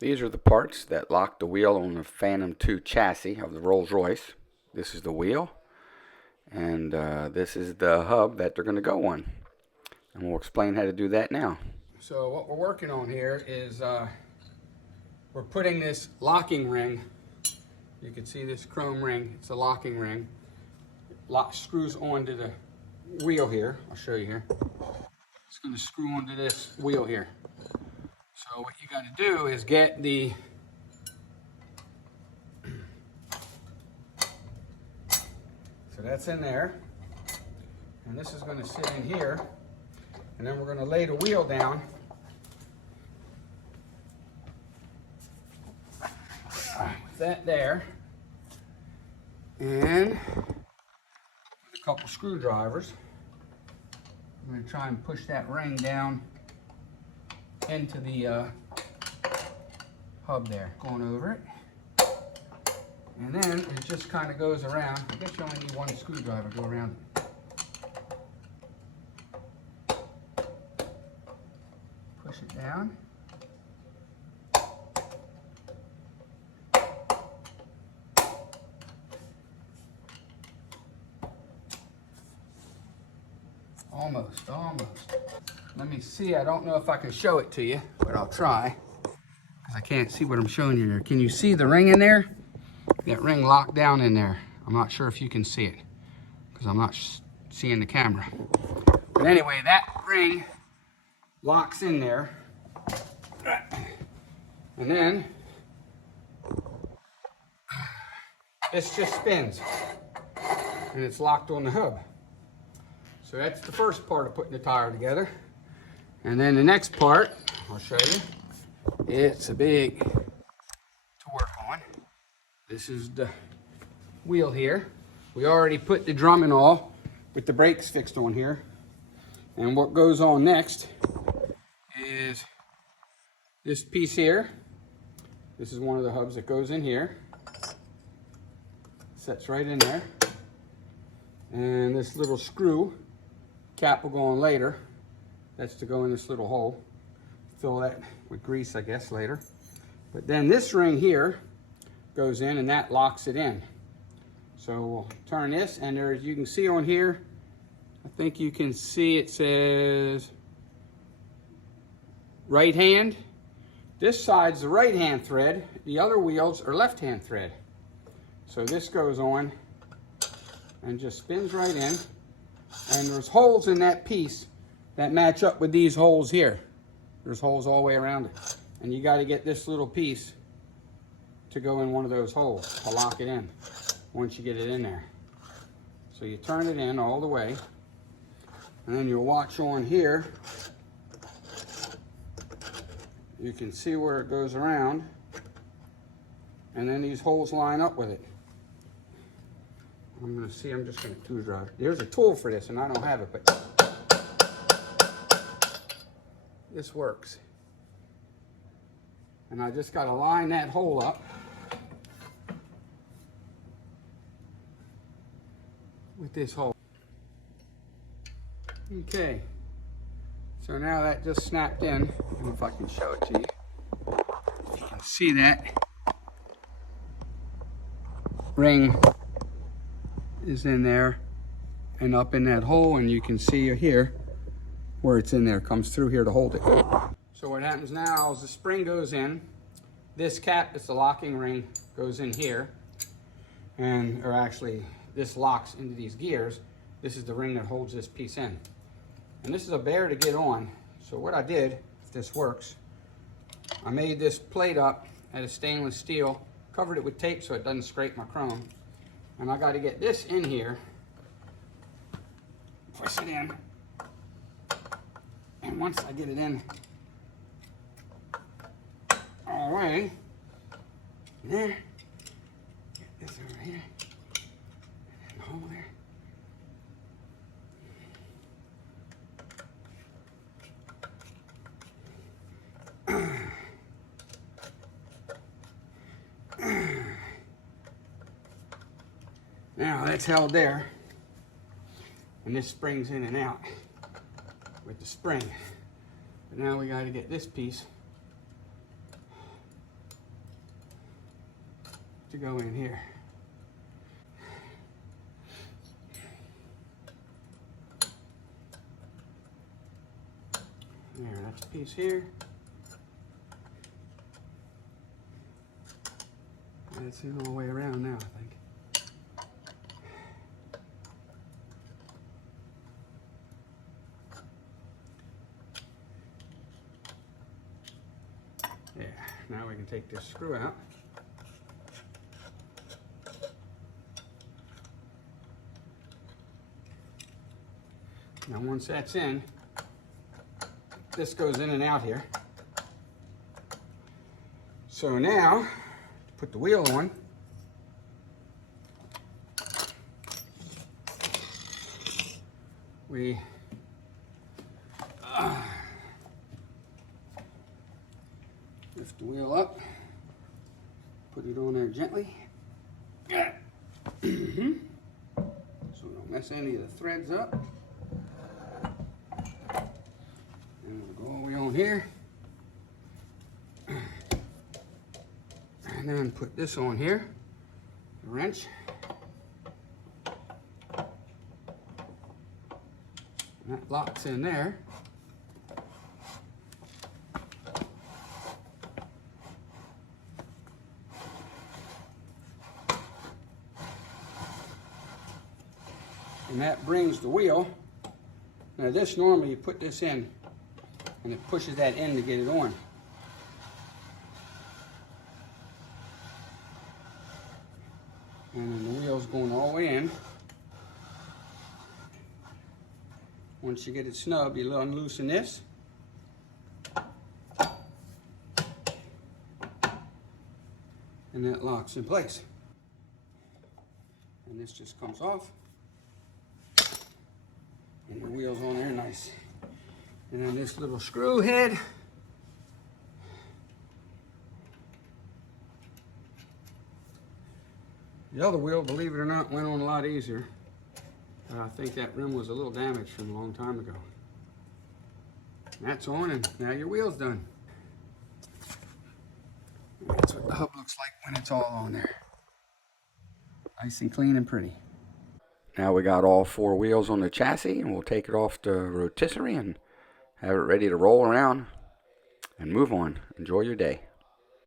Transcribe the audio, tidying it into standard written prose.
These are the parts that lock the wheel on the Phantom 2 chassis of the Rolls-Royce. This is the wheel, and this is the hub that they're going to go on. And we'll explain how to do that now. So what we're working on here is we're putting this locking ring. You can see this chrome ring. It's a locking ring. Screws onto the wheel here. I'll show you here. It's going to screw onto this wheel here. So what you got to do is get the so that's in there, and this is going to sit in here, and then we're going to lay the wheel down. With that there, and with a couple screwdrivers, I'm going to try and push that ring down into the hub there, going over it, and then it just kind of goes around. I guess you only need one screwdriver to go around it. Push it down. Almost. Let me see, I don't know if I can show it to you, but I'll try, because I can't see what I'm showing you here. Can you see the ring in there? That ring locked down in there. I'm not sure if you can see it, because I'm not seeing the camera. But anyway, that ring locks in there, and then this just spins, and it's locked on the hub. So that's the first part of putting the tire together. And then the next part, I'll show you. It's a big to work on. This is the wheel here. We already put the drum and all with the brakes fixed on here. And what goes on next is this piece here. This is one of the hubs that goes in here. Sets right in there. And this little screw cap will go on later. That's to go in this little hole. Fill that with grease, I guess, later. But then this ring here goes in, and that locks it in. So we'll turn this, and there, as you can see on here, I think you can see it says right hand. This side's the right hand thread. The other wheels are left hand thread. So this goes on and just spins right in. And there's holes in that piece that match up with these holes here. There's holes all the way around it. And you got to get this little piece to go in one of those holes to lock it in once you get it in there. So you turn it in all the way, and then you'll watch on here. You can see where it goes around, and then these holes line up with it. I'm going to see, I'm just going to tool drive. There's a tool for this, and I don't have it, but this works. And I just got to line that hole up with this hole. Okay, so now that just snapped in. I don't know if I can show it to you. You can see that ring is in there and up in that hole, and you can see here where it's in there, comes through here to hold it. So what happens now is the spring goes in, this cap, it's the locking ring, goes in here, and or actually this locks into these gears. This is the ring that holds this piece in, and this is a bear to get on. So what I did, if this works, I made this plate up out of stainless steel, covered it with tape so it doesn't scrape my chrome. And I got to get this in here, push it in, and once I get it in all the way, there, get this over here, and the hole there. Now that's held there, and this springs in and out with the spring. But now we got to get this piece to go in here. There, that's a piece here. That's it all the way around now, I think. Yeah, now we can take this screw out. Now once that's in, this goes in and out here. So now, to put the wheel on, we lift the wheel up, put it on there gently. So we don't mess any of the threads up. And we'll go all the way on here. And then put this on here, the wrench. And that locks in there. And that brings the wheel. Now this, normally you put this in and it pushes that in to get it on. And then the wheel's going all the way in. Once you get it snug, you unloosen this. And that locks in place. And this just comes off. And the wheel's on there nice. And then this little screw head. The other wheel, believe it or not, went on a lot easier. I think that rim was a little damaged from a long time ago. And that's on, and now your wheel's done. And that's what the hub looks like when it's all on there. Nice and clean and pretty. Now we got all 4 wheels on the chassis, and we'll take it off the rotisserie and have it ready to roll around and move on. Enjoy your day.